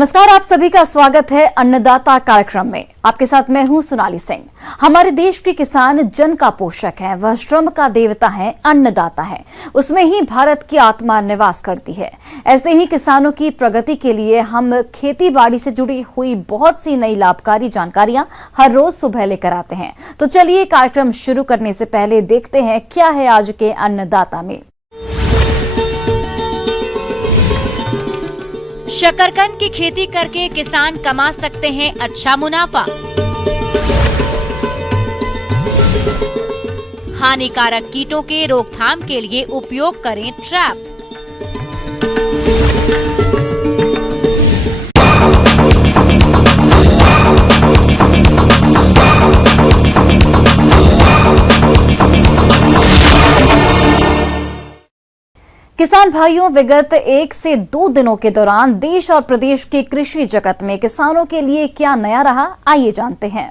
नमस्कार, आप सभी का स्वागत है अन्नदाता कार्यक्रम में। आपके साथ मैं हूं सोनाली सिंह। हमारे देश के किसान जन का पोषक है, वह श्रम का देवता है, अन्नदाता है। उसमें ही भारत की आत्मा निवास करती है। ऐसे ही किसानों की प्रगति के लिए हम खेती बाड़ी से जुड़ी हुई बहुत सी नई लाभकारी जानकारियां हर रोज सुबह लेकर आते हैं। तो चलिए कार्यक्रम शुरू करने से पहले देखते हैं क्या है आज के अन्नदाता में। शकरकंद की खेती करके किसान कमा सकते हैं अच्छा मुनाफा। हानिकारक कीटों के रोकथाम के लिए उपयोग करें ट्रैप। किसान भाइयों, विगत 1 से 2 दिनों के दौरान देश और प्रदेश के कृषि जगत में किसानों के लिए क्या नया रहा, आइए जानते हैं।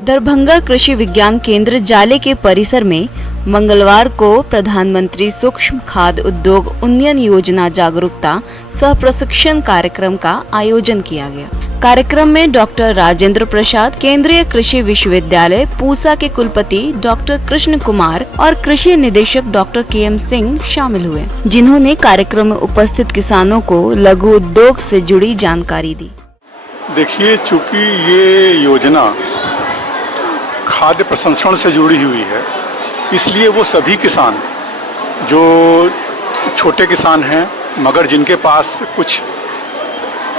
दरभंगा कृषि विज्ञान केंद्र जाले के परिसर में मंगलवार को प्रधानमंत्री सूक्ष्म खाद्य उद्योग उन्नयन योजना जागरूकता सह प्रशिक्षण कार्यक्रम का आयोजन किया गया। कार्यक्रम में डॉक्टर राजेंद्र प्रसाद, केंद्रीय कृषि विश्वविद्यालय पूसा के कुलपति डॉक्टर कृष्ण कुमार और कृषि निदेशक डॉक्टर KM सिंह शामिल हुए, जिन्होंने कार्यक्रम में उपस्थित किसानों को लघु उद्योग से जुड़ी जानकारी दी। देखिए, चूंकि ये योजना खाद्य प्रसंस्करण से जुड़ी हुई है, इसलिए वो सभी किसान जो छोटे किसान हैं मगर जिनके पास कुछ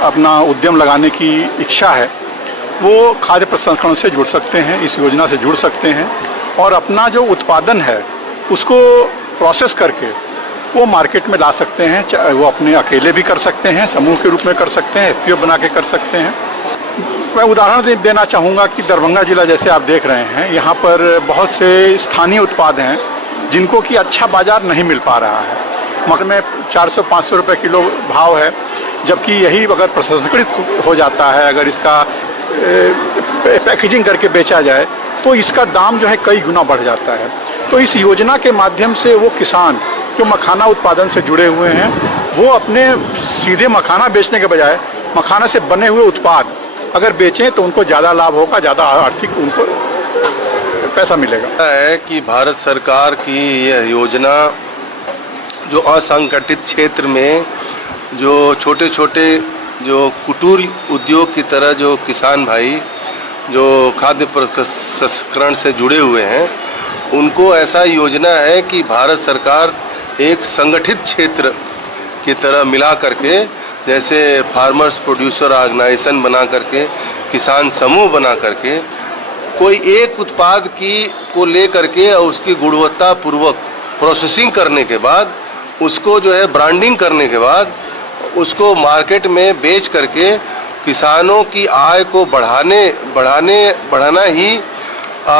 अपना उद्यम लगाने की इच्छा है, वो खाद्य प्रसंस्करण से जुड़ सकते हैं, इस योजना से जुड़ सकते हैं और अपना जो उत्पादन है उसको प्रोसेस करके वो मार्केट में ला सकते हैं। वो अपने अकेले भी कर सकते हैं, समूह के रूप में कर सकते हैं, FPO बना के कर सकते हैं। मैं उदाहरण देना चाहूँगा कि दरभंगा जिला जैसे आप देख रहे हैं, यहाँ पर बहुत से स्थानीय उत्पाद हैं जिनको कि अच्छा बाजार नहीं मिल पा रहा है। मगर में 400-500 रुपये किलो भाव है, जबकि यही अगर प्रसंस्कृत हो जाता है, अगर इसका पैकेजिंग करके बेचा जाए तो इसका दाम जो है कई गुना बढ़ जाता है। तो इस योजना के माध्यम से वो किसान जो मखाना उत्पादन से जुड़े हुए हैं, वो अपने सीधे मखाना बेचने के बजाय मखाना से बने हुए उत्पाद अगर बेचें तो उनको ज़्यादा लाभ होगा, ज़्यादा आर्थिक उनको पैसा मिलेगा। है कि भारत सरकार की यह योजना जो असंगठित क्षेत्र में जो छोटे छोटे जो कुटीर उद्योग की तरह जो किसान भाई जो खाद्य प्रसंस्करण से जुड़े हुए हैं, उनको ऐसा योजना है कि भारत सरकार एक संगठित क्षेत्र की तरह मिला करके, जैसे फार्मर्स प्रोड्यूसर ऑर्गेनाइजेशन बना करके, किसान समूह बना करके, कोई एक उत्पाद को ले करके और उसकी गुणवत्ता पूर्वक प्रोसेसिंग करने के बाद उसको जो है ब्रांडिंग करने के बाद उसको मार्केट में बेच करके किसानों की आय को बढ़ाना ही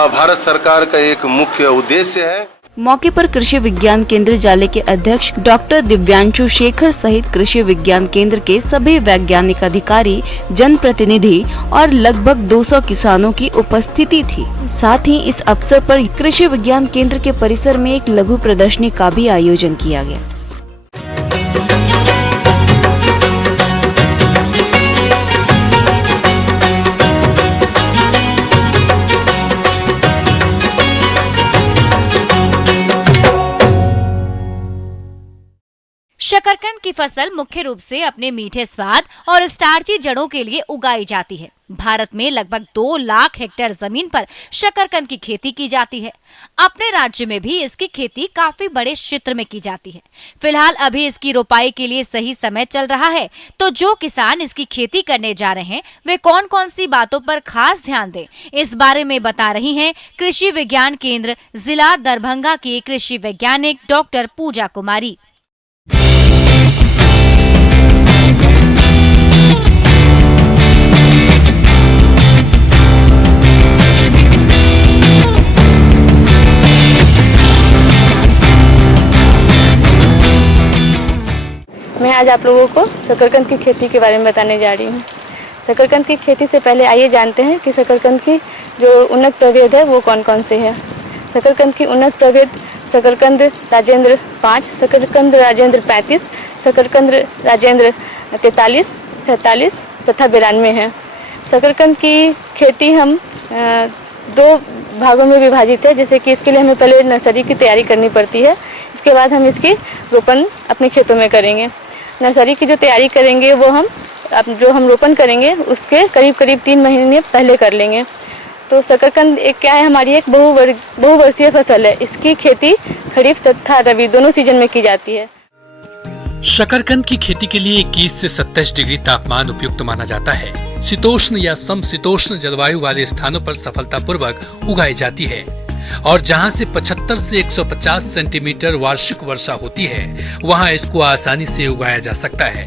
भारत सरकार का एक मुख्य उद्देश्य है। मौके पर कृषि विज्ञान केंद्र जाले के अध्यक्ष डॉक्टर दिव्यांशु शेखर सहित कृषि विज्ञान केंद्र के सभी वैज्ञानिक अधिकारी, जनप्रतिनिधि और लगभग 200 किसानों की उपस्थिति थी। साथ ही इस अवसर पर कृषि विज्ञान केंद्र के परिसर में एक लघु प्रदर्शनी का भी आयोजन किया गया। शकरकंद की फसल मुख्य रूप से अपने मीठे स्वाद और स्टार्ची जड़ों के लिए उगाई जाती है। भारत में लगभग 2 लाख हेक्टेयर जमीन पर शकरकंद की खेती की जाती है। अपने राज्य में भी इसकी खेती काफी बड़े क्षेत्र में की जाती है। फिलहाल अभी इसकी रोपाई के लिए सही समय चल रहा है। तो जो किसान इसकी खेती करने जा रहे हैं, वे कौन कौन सी बातों पर खास ध्यान दें, इस बारे में बता रही हैं कृषि विज्ञान केंद्र जिला दरभंगा की कृषि वैज्ञानिक डॉक्टर पूजा कुमारी। मैं आज आप लोगों को शकरकंद की खेती के बारे में बताने जा रही हूँ। शकरकंद की खेती से पहले आइए जानते हैं कि शकरकंद की जो उन्नत प्रभेद है वो कौन कौन से है। शकरकंद की उन्नत प्रभेद शकरकंद राजेंद्र 5, शकरकंद राजेंद्र 35, शकरकंद राजेंद्र 43, 47 तथा 92 है। शकरकंद की खेती हम 2 भागों में विभाजित है, जैसे कि इसके लिए हमें पहले नर्सरी की तैयारी करनी पड़ती है। इसके बाद हम इसकी रोपण अपने खेतों में करेंगे। नर्सरी की जो तैयारी करेंगे वो हम जो हम रोपण करेंगे उसके करीब करीब 3 महीने पहले कर लेंगे। तो शकरकंद एक क्या है, हमारी एक बहुवर्षीय फसल है। इसकी खेती खरीफ तथा रबी दोनों सीजन में की जाती है। शकरकंद की खेती के लिए 21 से 27 डिग्री तापमान उपयुक्त माना जाता है। शीतोष्ण या समशीतोष्ण जलवायु वाले स्थानों पर सफलतापूर्वक उगाई जाती है और जहां से 75 से 150 सेंटीमीटर वार्षिक वर्षा होती है वहां इसको आसानी से उगाया जा सकता है।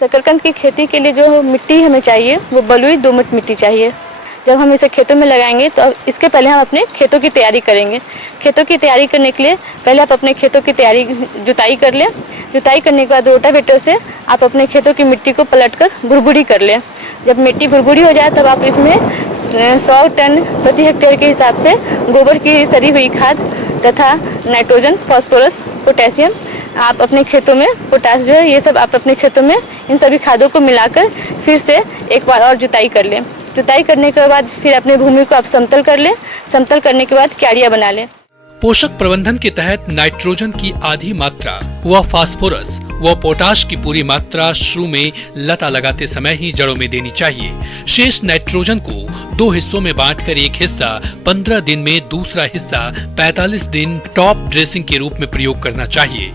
शकरकंद की खेती के लिए जो मिट्टी हमें चाहिए वो बलुई दोमट मिट्टी चाहिए। जब हम इसे खेतों में लगाएंगे तो इसके पहले हम अपने खेतों की तैयारी करेंगे। खेतों की तैयारी करने के लिए पहले आप अपने खेतों की तैयारी जुताई कर लें। जुताई करने के बाद रोटावेटर से आप अपने खेतों की मिट्टी को पलटकर भुरभुरी कर लें। जब मिट्टी भुरभुरी हो जाए तब आप इसमें 100 टन प्रति हेक्टेयर के हिसाब से गोबर की सड़ी हुई खाद तथा नाइट्रोजन, फास्फोरस, पोटेशियम आप अपने खेतों में, पोटाश जो है ये सब आप अपने खेतों में इन सभी खादों को मिलाकर फिर से एक बार और जुताई कर लें। जुताई करने के बाद फिर अपने भूमि को आप समतल कर लें। समतल करने के बाद क्यारियां बना लें। पोषक प्रबंधन के तहत नाइट्रोजन की आधी मात्रा व फास्फोरस व पोटाश की पूरी मात्रा शुरू में लता लगाते समय ही जड़ों में देनी चाहिए। शेष नाइट्रोजन को 2 हिस्सों में बांटकर एक हिस्सा 15 दिन में, दूसरा हिस्सा 45 दिन टॉप ड्रेसिंग के रूप में प्रयोग करना चाहिए।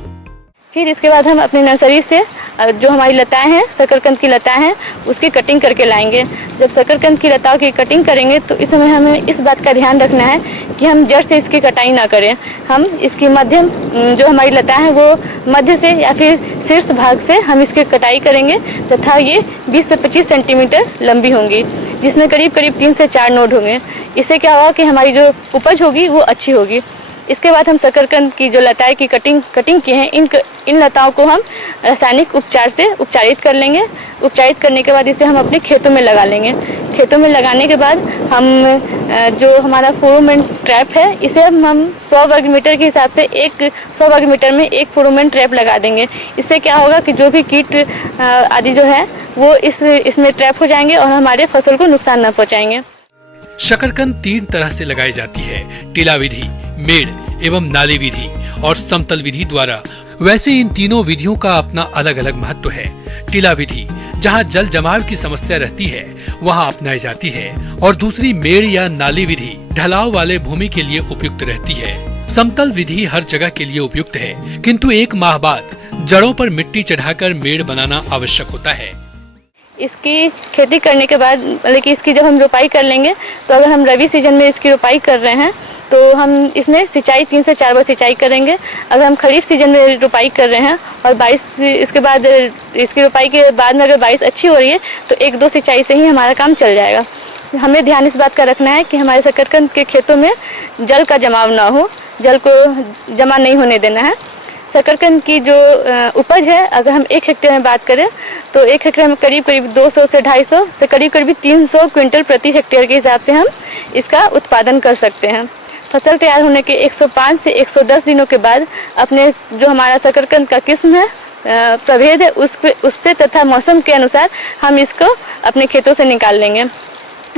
फिर इसके बाद हम अपनी नर्सरी से जो हमारी लताएं हैं, शकरकंद की लताएं हैं, उसकी कटिंग करके लाएंगे। जब शकरकंद की लताओं की कटिंग करेंगे तो इस समय हमें इस बात का ध्यान रखना है कि हम जड़ से इसकी कटाई ना करें। हम इसकी मध्यम जो हमारी लताएं हैं वो मध्य से या फिर शीर्ष भाग से हम इसकी कटाई करेंगे तथा ये 20 से 25 सेंटीमीटर लंबी होंगी, जिसमें करीब करीब 3 से 4 नोड होंगे। इससे क्या होगा कि हमारी जो उपज होगी वो अच्छी होगी। इसके बाद हम शकरकंद की जो लताएं की कटिंग की हैं, इन लताओं को हम रासायनिक उपचार से उपचारित कर लेंगे। उपचारित करने के बाद इसे हम अपने खेतों में लगा लेंगे। खेतों में लगाने के बाद हम जो हमारा फेरोमोन ट्रैप है इसे हम 100 वर्ग मीटर के हिसाब से 100 वर्ग मीटर में एक फेरोमोन ट्रैप लगा देंगे। इससे क्या होगा कि जो भी कीट आदि जो है वो इसमें ट्रैप हो जाएंगे और हमारे फसल को नुकसान न पहुँचाएंगे। शकरकंद 3 तरह से लगाई जाती है, टीला विधि, मेड़ एवं नाली विधि और समतल विधि द्वारा। वैसे इन तीनों विधियों का अपना अलग अलग महत्व है। टीला विधि जहां जल जमाव की समस्या रहती है वहां अपनाई जाती है और दूसरी मेड़ या नाली विधि ढलाव वाले भूमि के लिए उपयुक्त रहती है। समतल विधि हर जगह के लिए उपयुक्त है, किंतु 1 माह बाद जड़ों पर मिट्टी चढ़ाकर मेड़ बनाना आवश्यक होता है। इसकी खेती करने के बाद मतलब कि इसकी जब हम रोपाई कर लेंगे तो अगर हम रबी सीजन में इसकी रोपाई कर रहे हैं तो हम इसमें सिंचाई 3 से 4 बार सिंचाई करेंगे। अगर हम खरीफ सीजन में रोपाई कर रहे हैं और बारिश इसके बाद इसकी रोपाई के बाद में अगर बारिश अच्छी हो रही है तो 1-2 सिंचाई से ही हमारा काम चल जाएगा। हमें ध्यान इस बात का रखना है कि हमारे शकरकंद के खेतों में जल का जमाव ना हो, जल को जमा नहीं होने देना है। शकरकंद की जो उपज है, अगर हम 1 हेक्टेयर में बात करें तो 1 हेक्टेयर में करीब करीब 200 से 250 से करीब करीब 300 क्विंटल प्रति हेक्टेयर के हिसाब से हम इसका उत्पादन कर सकते हैं। फसल तैयार होने के 105 से 110 दिनों के बाद अपने जो हमारा शकरकंद का किस्म है, प्रभेद है, उस पे तथा मौसम के अनुसार हम इसको अपने खेतों से निकाल लेंगे।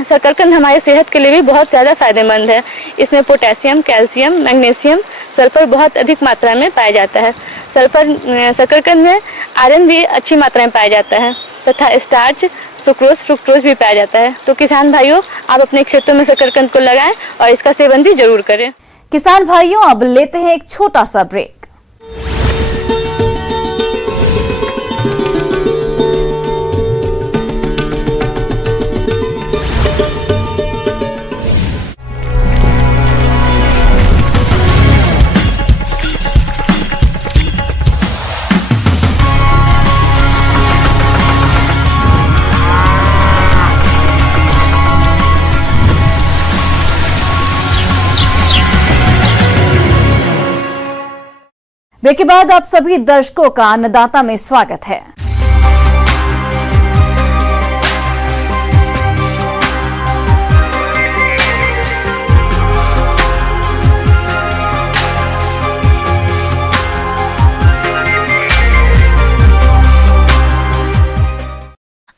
शकरकंद हमारे सेहत के लिए भी बहुत ज़्यादा फायदेमंद है। इसमें पोटेशियम, कैल्शियम, मैग्नीशियम, सल्फर बहुत अधिक मात्रा में पाया जाता है। शकरकंद में आयरन भी अच्छी मात्रा में पाया जाता है तथा स्टार्च, सुक्रोज, फ्रुक्टोज भी पाया जाता है। तो किसान भाइयों, आप अपने खेतों में शकरकंद को लगाएं और इसका सेवन भी जरूर करें। किसान भाइयों, अब लेते हैं एक छोटा सा ब्रेक। ब्रेक के बाद आप सभी दर्शकों का अन्नदाता में स्वागत है।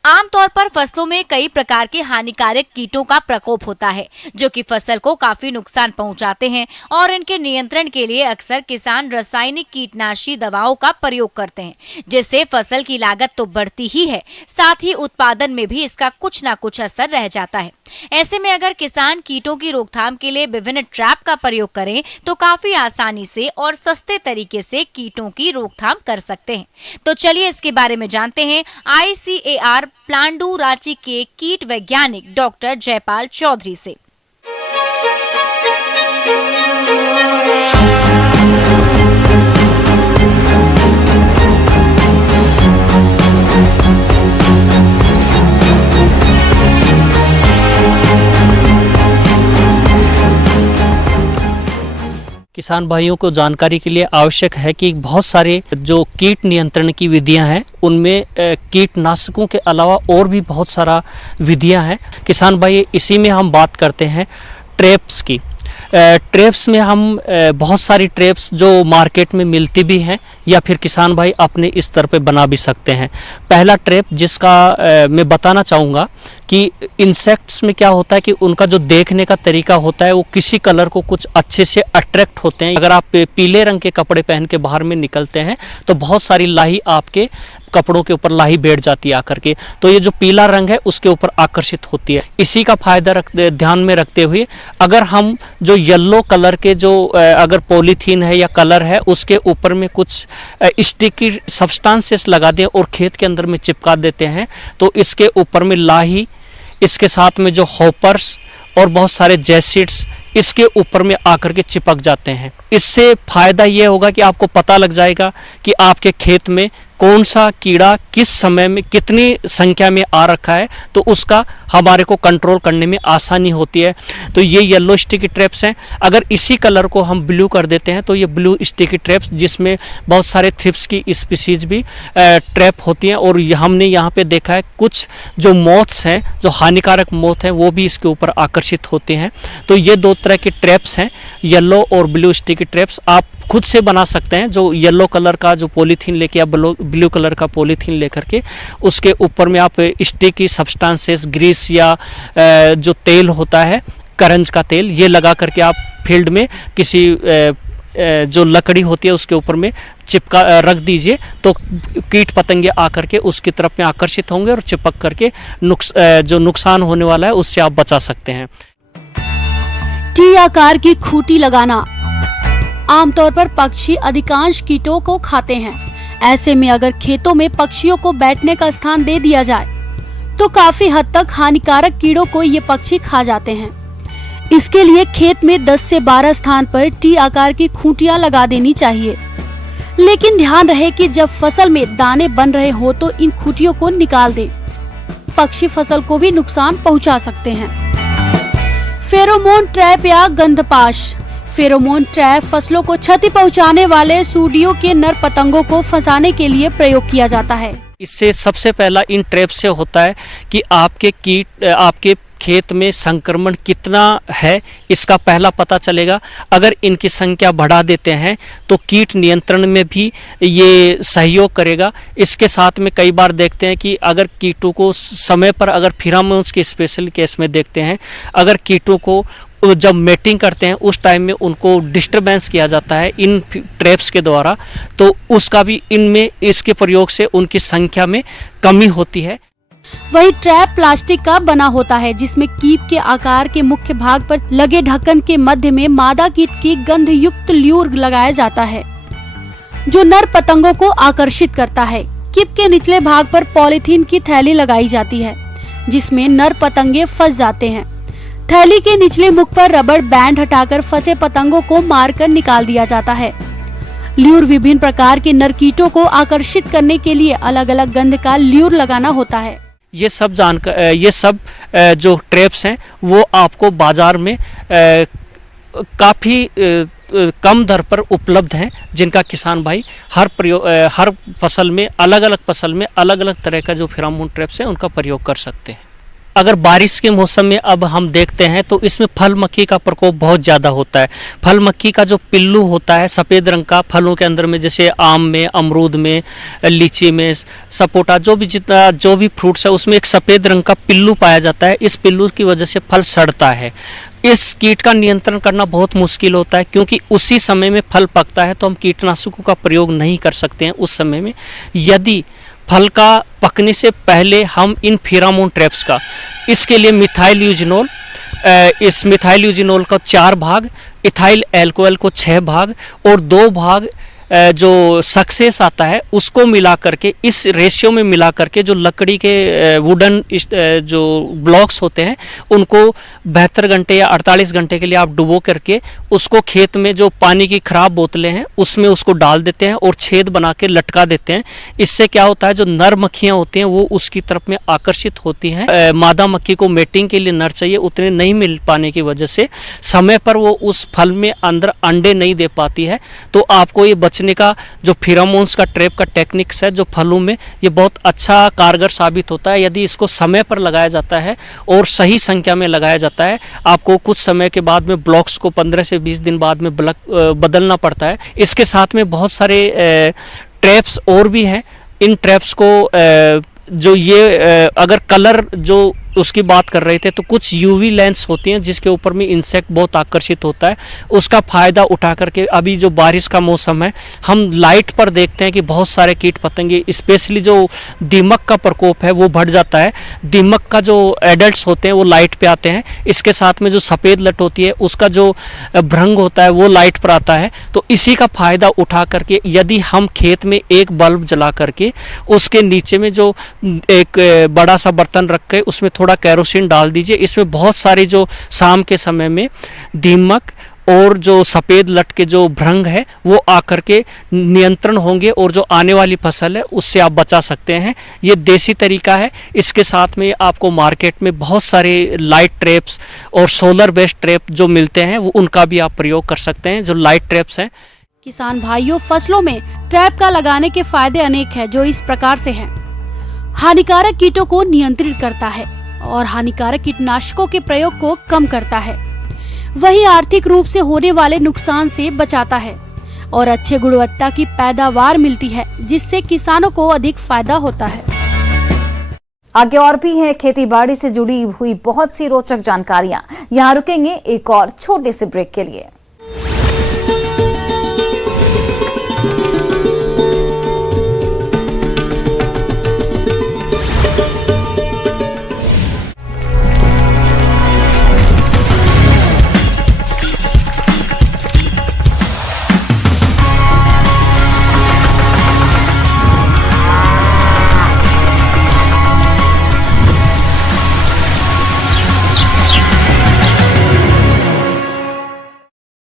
आमतौर पर फसलों में कई प्रकार के हानिकारक कीटों का प्रकोप होता है जो कि फसल को काफी नुकसान पहुंचाते हैं और इनके नियंत्रण के लिए अक्सर किसान रासायनिक कीटनाशी दवाओं का प्रयोग करते हैं, जिससे फसल की लागत तो बढ़ती ही है, साथ ही उत्पादन में भी इसका कुछ न कुछ असर रह जाता है। ऐसे में अगर किसान कीटों की रोकथाम के लिए विभिन्न ट्रैप का प्रयोग करें तो काफी आसानी से और सस्ते तरीके से कीटों की रोकथाम कर सकते हैं। तो चलिए इसके बारे में जानते हैं ICAR प्लांडू रांची के कीट वैज्ञानिक डॉक्टर जयपाल चौधरी से। किसान भाइयों को जानकारी के लिए आवश्यक है कि बहुत सारे जो कीट नियंत्रण की विधियां हैं उनमें कीटनाशकों के अलावा और भी बहुत सारा विधियां हैं। किसान भाई इसी में हम बात करते हैं ट्रैप्स की। ट्रैप्स में हम बहुत सारी ट्रैप्स जो मार्केट में मिलती भी हैं या फिर किसान भाई अपने स्तर पे बना भी सकते हैं। पहला ट्रैप जिसका मैं बताना चाहूँगा कि इंसेक्ट्स में क्या होता है कि उनका जो देखने का तरीका होता है वो किसी कलर को कुछ अच्छे से अट्रैक्ट होते हैं। अगर आप पीले रंग के कपड़े पहन के बाहर में निकलते हैं तो बहुत सारी लाही आपके कपड़ों के ऊपर लाही बैठ जाती है आकर के, तो ये जो पीला रंग है उसके ऊपर आकर्षित होती है। इसी का फायदा ध्यान में रखते हुए अगर हम जो येलो कलर के जो अगर पॉलीथीन है या कलर है उसके ऊपर में कुछ स्टिकी सब्सटेंसेस लगा दें और खेत के अंदर में चिपका देते हैं तो इसके ऊपर में लाही, इसके साथ में जो हॉपर्स और बहुत सारे जैसिड्स इसके ऊपर में आकर के चिपक जाते हैं। इससे फायदा ये होगा कि आपको पता लग जाएगा कि आपके खेत में कौन सा कीड़ा किस समय में कितनी संख्या में आ रखा है, तो उसका हमारे को कंट्रोल करने में आसानी होती है। तो ये येलो स्टिकी ट्रैप्स हैं। अगर इसी कलर को हम ब्लू कर देते हैं तो ये ब्लू स्टिकी ट्रैप्स जिसमें बहुत सारे थ्रिप्स की स्पीसीज भी ट्रैप होती हैं। और हमने यहाँ पे देखा है कुछ जो मॉथ्स हैं, जो हानिकारक मॉथ हैं, वो भी इसके ऊपर आकर्षित होते हैं। तो ये दो तरह के ट्रैप्स हैं, येलो और ब्लू स्टिकी ट्रैप्स। आप खुद से बना सकते हैं। जो येलो कलर का जो पॉलीथीन लेके या ब्लू कलर का पॉलीथीन लेकर के उसके ऊपर में आप स्टिकी सब्सटेंसेस, ग्रीस या जो तेल होता है करंज का तेल, ये लगा करके आप फील्ड में किसी जो लकड़ी होती है उसके ऊपर में चिपका रख दीजिए तो कीट पतंगे आकर के उसकी तरफ में आकर्षित होंगे और चिपक करके जो नुकसान होने वाला है उससे आप बचा सकते हैं। टी आकार की खूंटी लगाना। आमतौर पर पक्षी अधिकांश कीटों को खाते हैं। ऐसे में अगर खेतों में पक्षियों को बैठने का स्थान दे दिया जाए तो काफी हद तक हानिकारक कीड़ों को ये पक्षी खा जाते हैं। इसके लिए खेत में 10 से 12 स्थान पर टी आकार की खूंटियां लगा देनी चाहिए। लेकिन ध्यान रहे कि जब फसल में दाने बन रहे हो तो इन खूंटियों को निकाल दें। पक्षी फसल को भी नुकसान पहुंचा सकते हैं। फेरोमोन ट्रैप या गंधपाश। फेरोमोन ट्रैप फसलों को क्षति पहुंचाने वाले सूडियों के नर पतंगों को फंसाने के लिए प्रयोग किया जाता है। इससे सबसे पहला इन ट्रैप से होता है कि आपके खेत में संक्रमण कितना है इसका पहला पता चलेगा। अगर इनकी संख्या बढ़ा देते हैं तो कीट नियंत्रण में भी ये सहयोग करेगा। इसके साथ में कई बार देखते हैं कि अगर कीटों को समय पर, अगर फिरामोन्स के स्पेशल केस में देखते हैं, अगर कीटों को जब मेटिंग करते हैं उस टाइम में उनको डिस्टरबेंस किया जाता है इन ट्रैप्स के द्वारा, तो उसका भी इनमें इसके प्रयोग से उनकी संख्या में कमी होती है। वही ट्रैप प्लास्टिक का बना होता है जिसमें कीप के आकार के मुख्य भाग पर लगे ढक्कन के मध्य में मादा कीट की गंध युक्त ल्यूर लगाया जाता है जो नर पतंगों को आकर्षित करता है। कीप के निचले भाग पर पॉलीथीन की थैली लगाई जाती है जिसमें नर पतंगे फंस जाते हैं। थैली के निचले मुख पर रबड़ बैंड हटाकर फंसे पतंगों को मारकर निकाल दिया जाता है। ल्यूर विभिन्न प्रकार के नर कीटों को आकर्षित करने के लिए अलग अलग गंध का ल्यूर लगाना होता है। ये सब जो ट्रैप्स हैं वो आपको बाजार में काफ़ी कम दर पर उपलब्ध हैं, जिनका किसान भाई हर फसल में अलग अलग तरह का जो फेरोमोन ट्रैप्स हैं उनका प्रयोग कर सकते हैं। अगर बारिश के मौसम में अब हम देखते हैं तो इसमें फल मक्खी का प्रकोप बहुत ज़्यादा होता है। फल मक्खी का जो पिल्लू होता है सफ़ेद रंग का, फलों के अंदर में जैसे आम में, अमरूद में, लीची में, सपोटा, जो भी फ्रूट्स है उसमें एक सफ़ेद रंग का पिल्लू पाया जाता है। इस पिल्लू की वजह से फल सड़ता है। इस कीट का नियंत्रण करना बहुत मुश्किल होता है, क्योंकि उसी समय में फल पकता है तो हम कीटनाशकों का प्रयोग नहीं कर सकते हैं उस समय में। यदि फल का पकने से पहले हम इन फेरोमोन ट्रैप्स का, इसके लिए इस मिथाइल यूजिनोल का 4 भाग, इथाइल एल्कोहल को 6 भाग और 2 भाग जो सक्सेस आता है उसको मिला करके, इस रेशियो में मिला करके जो लकड़ी के वुडन जो ब्लॉक्स होते हैं उनको 72 घंटे या 48 घंटे के लिए आप डुबो करके उसको खेत में जो पानी की खराब बोतलें हैं उसमें उसको डाल देते हैं और छेद बना के लटका देते हैं। इससे क्या होता है, जो नर मक्खियाँ होती हैं वो उसकी तरफ में आकर्षित होती हैं। मादा मक्खी को मेटिंग के लिए नर चाहिए, उतने नहीं मिल पाने की वजह से समय पर वो उस फल में अंदर अंडे नहीं दे पाती है। तो आपको ये बचने का जो फेरोमोन्स का ट्रैप का टेक्निक्स है जो फलों में, ये बहुत अच्छा कारगर साबित होता है यदि इसको समय पर लगाया जाता है और सही संख्या में लगाया जाता है। आपको कुछ समय के बाद में ब्लॉक्स को 15 से 20 दिन बाद में बदलना पड़ता है। इसके साथ में बहुत सारे ट्रैप्स और भी हैं। इन ट्रैप्स को जो ये अगर कलर जो उसकी बात कर रहे थे तो कुछ यूवी लेंस होती हैं जिसके ऊपर में इंसेक्ट बहुत आकर्षित होता है। उसका फ़ायदा उठा करके अभी जो बारिश का मौसम है हम लाइट पर देखते हैं कि बहुत सारे कीट पतंगे, स्पेशली जो दीमक का प्रकोप है वो बढ़ जाता है। दीमक का जो एडल्ट्स होते हैं वो लाइट पे आते हैं। इसके साथ में जो सफ़ेद लट होती है उसका जो भ्रंग होता है वो लाइट पर आता है। तो इसी का फ़ायदा उठा करके यदि हम खेत में एक बल्ब जला करके उसके नीचे में जो एक बड़ा सा बर्तन रख के उसमें थोड़ा केरोसिन डाल दीजिए, इसमें बहुत सारी जो शाम के समय में दीमक और जो सफ़ेद लट के जो भ्रंग है वो आकर के नियंत्रण होंगे और जो आने वाली फसल है उससे आप बचा सकते हैं। ये देसी तरीका है। इसके साथ में आपको मार्केट में बहुत सारे लाइट ट्रैप्स और सोलर बेस्ड ट्रैप जो मिलते हैं वो उनका भी आप प्रयोग कर सकते हैं, जो लाइट ट्रैप्स हैं। किसान भाइयों, फसलों में ट्रैप का लगाने के फायदे अनेक हैं, जो इस प्रकार से हैं। हानिकारक कीटों को नियंत्रित करता है और हानिकारक कीटनाशकों के प्रयोग को कम करता है। वही आर्थिक रूप से होने वाले नुकसान से बचाता है और अच्छे गुणवत्ता की पैदावार मिलती है, जिससे किसानों को अधिक फायदा होता है। आगे और भी है खेती बाड़ी से जुड़ी हुई बहुत सी रोचक जानकारियां। यहाँ रुकेंगे एक और छोटे से ब्रेक के लिए।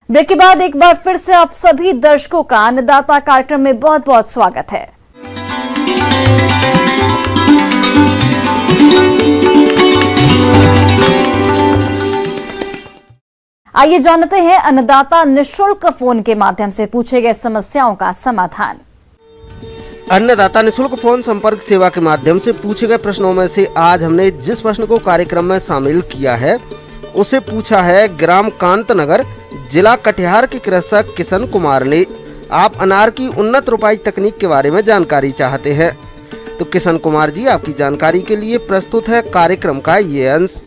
ब्रेक के बाद एक बार फिर से आप सभी दर्शकों का अन्नदाता कार्यक्रम में बहुत बहुत स्वागत है। आइए जानते हैं अन्नदाता निःशुल्क फोन के माध्यम से पूछे गए समस्याओं का समाधान। अन्नदाता निःशुल्क फोन संपर्क सेवा के माध्यम से पूछे गए प्रश्नों में से आज हमने जिस प्रश्न को कार्यक्रम में शामिल किया है उसे पूछा है ग्राम कांतनगर, जिला कटिहार के कृषक किशन कुमार ने। आप अनार की उन्नत रोपाई तकनीक के बारे में जानकारी चाहते हैं, तो किशन कुमार जी आपकी जानकारी के लिए प्रस्तुत है कार्यक्रम का ये अंश।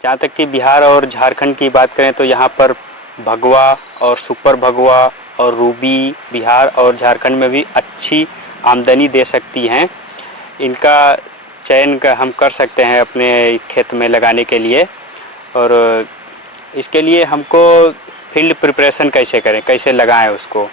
जहाँ तक कि बिहार और झारखंड की बात करें तो यहाँ पर भगवा और सुपर भगवा और रूबी बिहार और झारखंड में भी अच्छी आमदनी दे सकती हैं। इनका चयन हम कर सकते हैं अपने खेत में लगाने के लिए। और इसके लिए हमको फील्ड प्रिपरेशन कैसे करें, कैसे लगाएं उसको,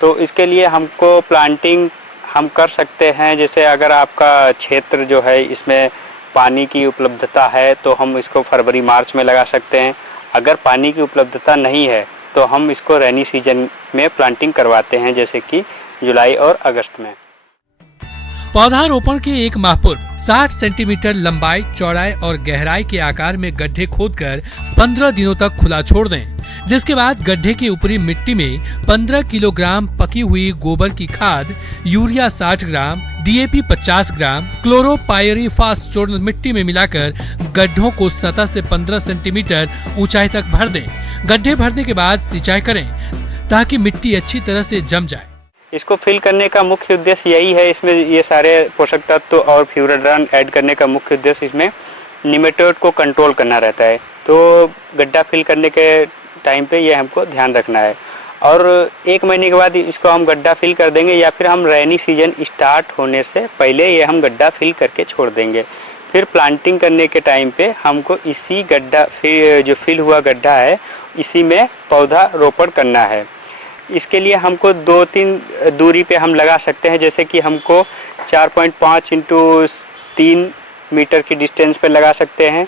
तो इसके लिए हमको प्लांटिंग हम कर सकते हैं। जैसे अगर आपका क्षेत्र जो है इसमें पानी की उपलब्धता है तो हम इसको फरवरी मार्च में लगा सकते हैं। अगर पानी की उपलब्धता नहीं है तो हम इसको रेनी सीजन में प्लांटिंग करवाते हैं, जैसे कि जुलाई और अगस्त में। पौधारोपण के एक माह पूर्व 60 सेंटीमीटर लंबाई, चौड़ाई और गहराई के आकार में गड्ढे खोदकर 15 दिनों तक खुला छोड़ दें, जिसके बाद गड्ढे की ऊपरी मिट्टी में 15 किलोग्राम पकी हुई गोबर की खाद, यूरिया 60 ग्राम, डीएपी 50 ग्राम, क्लोरोपायरीफास चूर्ण मिट्टी में मिलाकर गड्ढों को सतह से 15 सेंटीमीटर ऊंचाई तक भर दें। गड्ढे भरने के बाद सिंचाई करें ताकि मिट्टी अच्छी तरह से जम जाए। इसको फिल करने का मुख्य उद्देश्य यही है, इसमें ये सारे पोषक तत्व और फ्यूराडान ऐड करने का मुख्य उद्देश्य इसमें निमेटोड को कंट्रोल करना रहता है। तो गड्ढा फिल करने के टाइम पे ये हमको ध्यान रखना है और 1 महीने के बाद इसको हम गड्ढा फिल कर देंगे या फिर हम रेनी सीजन स्टार्ट होने से पहले ये हम गड्ढा फिल करके छोड़ देंगे। फिर प्लांटिंग करने के टाइम पे हमको इसी गड्ढा फिर जो फिल हुआ गड्ढा है इसी में पौधा रोपण करना है। इसके लिए हमको 2-3 दूरी पे हम लगा सकते हैं, जैसे कि हमको 4.5 × 3 मीटर की डिस्टेंस पे लगा सकते हैं।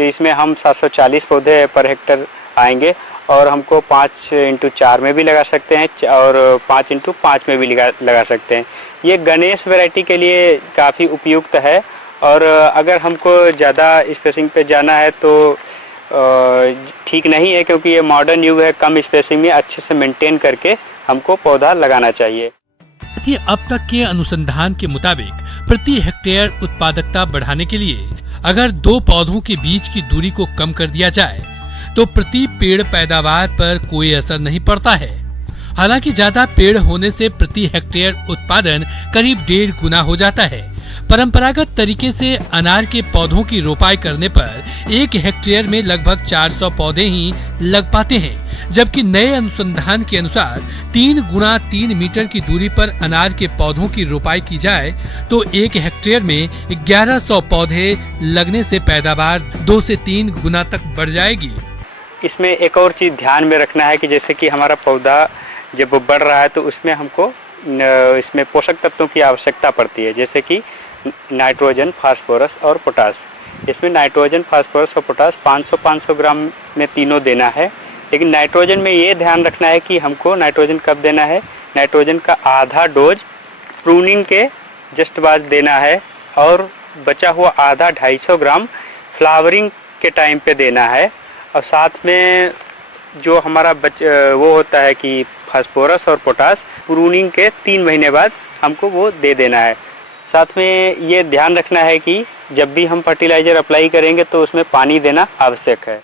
इसमें हम 740 पौधे पर हेक्टर आएंगे और हमको 5 × 4 में भी लगा सकते हैं और 5 × 5 में भी लगा सकते हैं। ये गणेश वैरायटी के लिए काफ़ी उपयुक्त है और अगर हमको ज़्यादा स्पेसिंग पे जाना है तो ठीक नहीं है, क्योंकि ये मॉडर्न युग है। कम स्पेसिंग में अच्छे से मेंटेन करके हमको पौधा लगाना चाहिए। अब तक के अनुसंधान के मुताबिक प्रति हेक्टेयर उत्पादकता बढ़ाने के लिए अगर 2 पौधों के बीच की दूरी को कम कर दिया जाए तो प्रति पेड़ पैदावार पर कोई असर नहीं पड़ता है। हालांकि ज्यादा पेड़ होने से प्रति हेक्टेयर उत्पादन करीब 1.5 गुना हो जाता है। परंपरागत तरीके से अनार के पौधों की रोपाई करने पर 1 हेक्टेयर में लगभग 400 पौधे ही लग पाते हैं, जबकि नए अनुसंधान के अनुसार 3 × 3 मीटर की दूरी पर अनार के पौधों की रोपाई की जाए तो 1 हेक्टेयर में 1100 पौधे लगने से पैदावार 2 से 3 गुना तक बढ़ जाएगी। इसमें एक और चीज़ ध्यान में रखना है कि जैसे कि हमारा पौधा जब बढ़ रहा है तो उसमें हमको इसमें पोषक तत्वों की आवश्यकता पड़ती है, जैसे कि नाइट्रोजन, फास्फोरस और पोटास। इसमें नाइट्रोजन, फास्फोरस और पोटास 500-500 ग्राम में तीनों देना है, लेकिन नाइट्रोजन में ये ध्यान रखना है कि हमको नाइट्रोजन कब देना है। नाइट्रोजन का आधा डोज प्रूनिंग के जस्ट बाद देना है और बचा हुआ आधा 250 ग्राम फ्लावरिंग के टाइम पे देना है। और साथ में जो हमारा वो होता है कि फास्फोरस और पोटास प्रूनिंग के 3 महीने बाद हमको वो दे देना है। साथ में ये ध्यान रखना है कि जब भी हम फर्टिलाइजर अप्लाई करेंगे तो उसमें पानी देना आवश्यक है।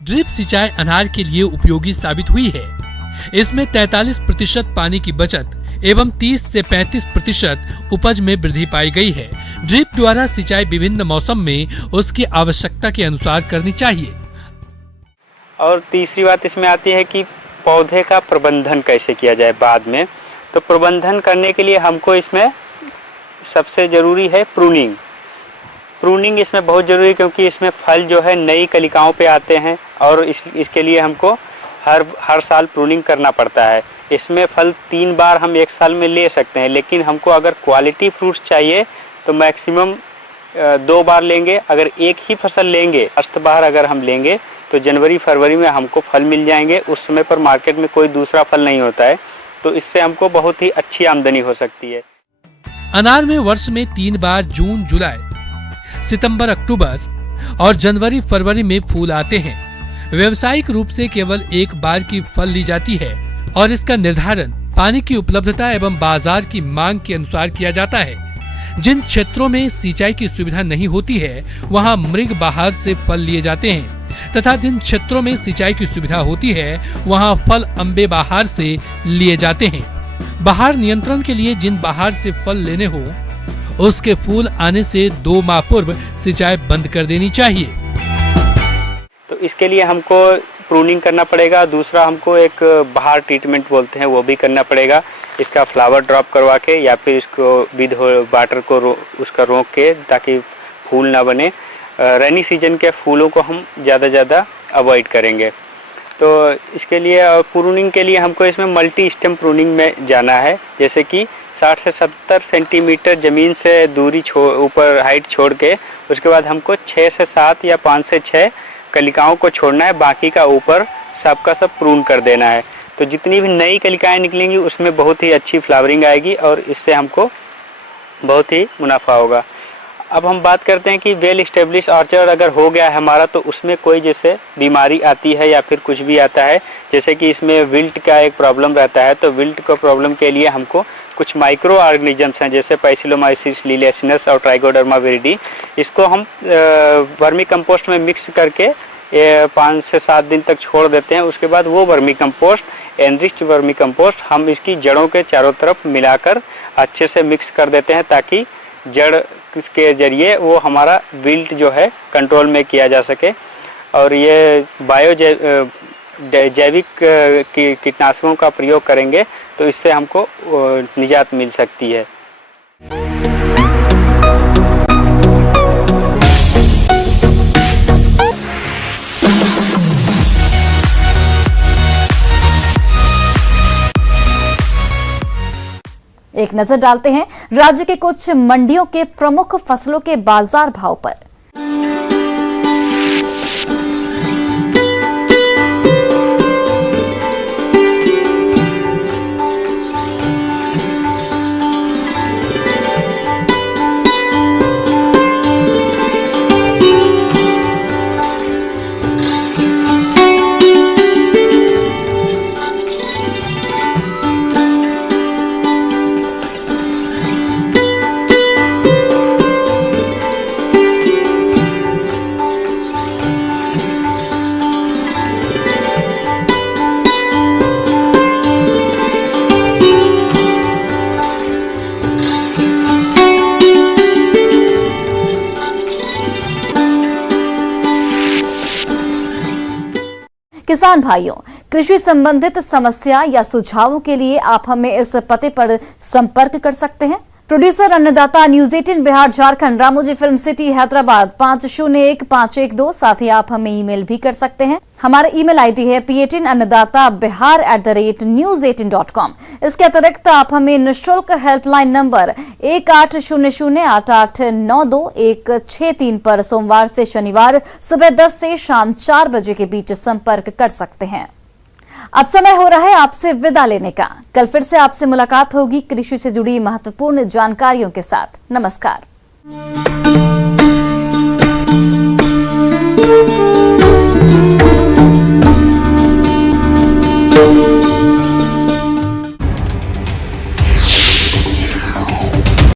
ड्रिप सिंचाई अनार के लिए उपयोगी साबित हुई है। इसमें 43% पानी की बचत एवं 30 से 35% उपज में वृद्धि पाई गई है। ड्रिप द्वारा सिंचाई विभिन्न मौसम में उसकी आवश्यकता के अनुसार करनी चाहिए। और तीसरी बात इसमें आती है कि पौधे का प्रबंधन कैसे किया जाए बाद में। तो प्रबंधन करने के लिए हमको इसमें सबसे ज़रूरी है प्रूनिंग। प्रूनिंग इसमें बहुत ज़रूरी है, क्योंकि इसमें फल जो है नई कलिकाओं पे आते हैं और इसके लिए हमको हर साल प्रूनिंग करना पड़ता है। इसमें फल 3 बार हम 1 साल में ले सकते हैं, लेकिन हमको अगर क्वालिटी फ्रूट्स चाहिए तो मैक्सिमम 2 बार लेंगे। अगर एक ही फसल लेंगे, अस्त बार अगर हम लेंगे तो जनवरी-फरवरी में हमको फल मिल जाएंगे। उस समय पर मार्केट में कोई दूसरा फल नहीं होता है, तो इससे हमको बहुत ही अच्छी आमदनी हो सकती है। अनार में वर्ष में 3 बार जून, जुलाई, सितंबर, अक्टूबर और जनवरी, फरवरी में फूल आते हैं। व्यावसायिक रूप से केवल 1 बार की फल ली जाती है और इसका निर्धारण पानी की उपलब्धता एवं बाजार की मांग के अनुसार किया जाता है। जिन क्षेत्रों में सिंचाई की सुविधा नहीं होती है वहां मृग बहार से फल लिए जाते हैं तथा जिन क्षेत्रों में सिंचाई की सुविधा होती है वहां फल अम्बे बहार से लिए जाते हैं। बहार नियंत्रण के लिए जिन बहार से फल लेने हो उसके फूल आने से 2 माह पूर्व सिंचाई बंद कर देनी चाहिए। तो इसके लिए हमको प्रूनिंग करना पड़ेगा। दूसरा हमको एक बहार ट्रीटमेंट बोलते हैं वो भी करना पड़ेगा। इसका फ्लावर ड्रॉप करवा के या फिर इसको विद वाटर को उसका रोक के, ताकि फूल ना बने। रेनी सीजन के फूलों को हम ज़्यादा अवॉइड करेंगे। तो इसके लिए प्रूनिंग के लिए हमको इसमें मल्टी स्टेम प्रूनिंग में जाना है, जैसे कि 60 से 70 सेंटीमीटर ज़मीन से दूरी ऊपर हाइट छोड़ के उसके बाद हमको 6 से 7 या 5 से 6 कलिकाओं को छोड़ना है, बाकी का ऊपर सबका सब प्रून कर देना है। तो जितनी भी नई कलिकाएं निकलेंगी उसमें बहुत ही अच्छी फ्लावरिंग आएगी और इससे हमको बहुत ही मुनाफा होगा। अब हम बात करते हैं कि वेल इस्टेब्लिश ऑर्चर्ड अगर हो गया है हमारा, तो उसमें कोई जैसे बीमारी आती है या फिर कुछ भी आता है, जैसे कि इसमें विल्ट का एक प्रॉब्लम रहता है, तो विल्ट को प्रॉब्लम के लिए हमको कुछ माइक्रो ऑर्गेनिजम्स हैं जैसे पैसिलोमाइसिस लिलिएसिनस और ट्राइकोडर्मा विरिडी, इसको हम वर्मी कंपोस्ट में मिक्स करके 5 से 7 दिन तक छोड़ देते हैं। उसके बाद वो vermi compost enriched vermi compost हम इसकी जड़ों के चारों तरफ मिलाकर अच्छे से मिक्स कर देते हैं, ताकि जड़ के जरिए वो हमारा विल्ट जो है कंट्रोल में किया जा सके। और ये जैविक कीटनाशकों का प्रयोग करेंगे तो इससे हमको निजात मिल सकती है। एक नजर डालते हैं राज्य के कुछ मंडियों के प्रमुख फसलों के बाजार भाव पर। किसान भाइयों, कृषि संबंधित समस्या या सुझावों के लिए आप हमें इस पते पर संपर्क कर सकते हैं। प्रोड्यूसर अन्नदाता news 18 Bihar Jharkhand, Ramoji film city Hyderabad 501512। साथ ही आप हमें ईमेल भी कर सकते हैं। हमारा ईमेल आईडी है p18annadatabihar@news18.com। इसके अतिरिक्त आप हमें निःशुल्क हेल्पलाइन नंबर 18008892 पर सोमवार से शनिवार सुबह 10 से शाम 4 बजे के बीच संपर्क कर सकते हैं। अब समय हो रहा है आपसे विदा लेने का। कल फिर से आपसे मुलाकात होगी कृषि से जुड़ी महत्वपूर्ण जानकारियों के साथ। नमस्कार।